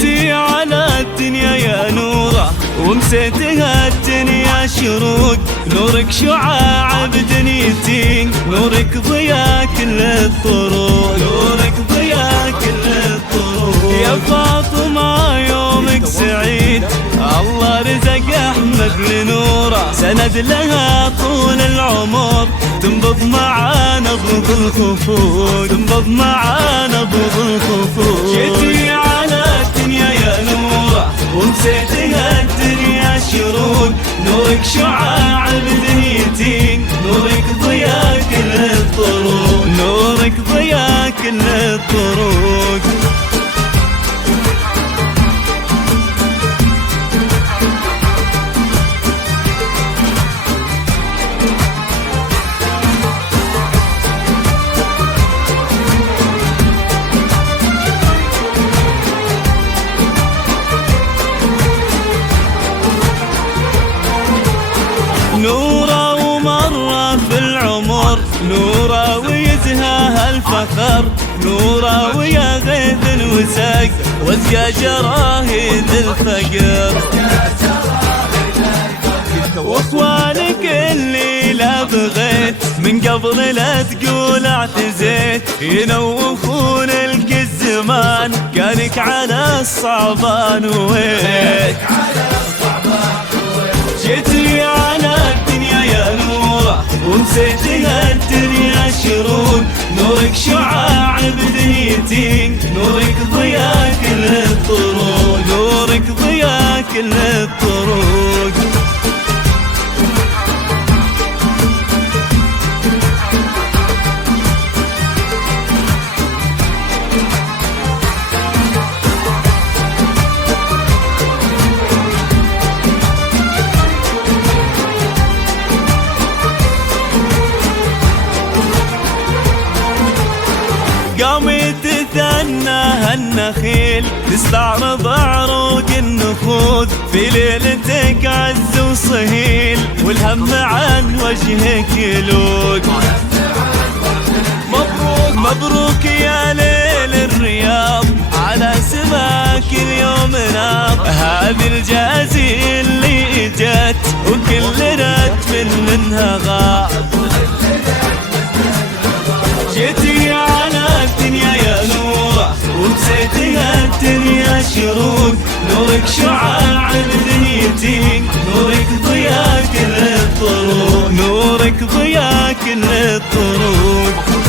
جيتي على الدنيا يا نوره ومسيتها الدنيا شروق، نورك شعاع بدنيتي، نورك ضياء كل الطرق، نورك ضياء كل الطرق. يا فاطمة يومك سعيد، الله رزق أحمد لنوره، سند لها طول العمر، تنبض معاه نبض الخفوق، تنبض معاه نبض الخفوق. جيتي على الدنيا يا نوره ومسيتها الدنيا شروق، نورك شعاع بدنيتي، نورك ضياء كل الطرق، نورك ضياء كل الطرق. نورة ومرة في العمر، نورة ويزهاها الفخر، نورة ويا غيث الوساق واسقى جراهيد الفقر. واخوانك اللي لا بغيت من قبل لا تقول اعتزيت، ينوفون لك الزمان كانك على الصعبان ويت. جيتي على الدنيا يا نوره ومسيتها الدنيا شروق، نورك شعاع بدنيتي، نورك ضياء كل الطرق، نورك ضياء كل الطرق. قامت تثنى النخيل تستعرض عروق النخود، في ليلتك عز وصهيل والهم عن وجهك يلوق. مبروك مبروك يا ليل الرياض، على سماك اليوم ناض، هذه الجازي اللي جت وكل رتب منها غاب. جيتي على الدنيا يا نوره ومسيتها الدنيا شروق، نورك شعاع بدنيتي، نورك ضياء كل الطرق، نورك ضياء كل الطرق.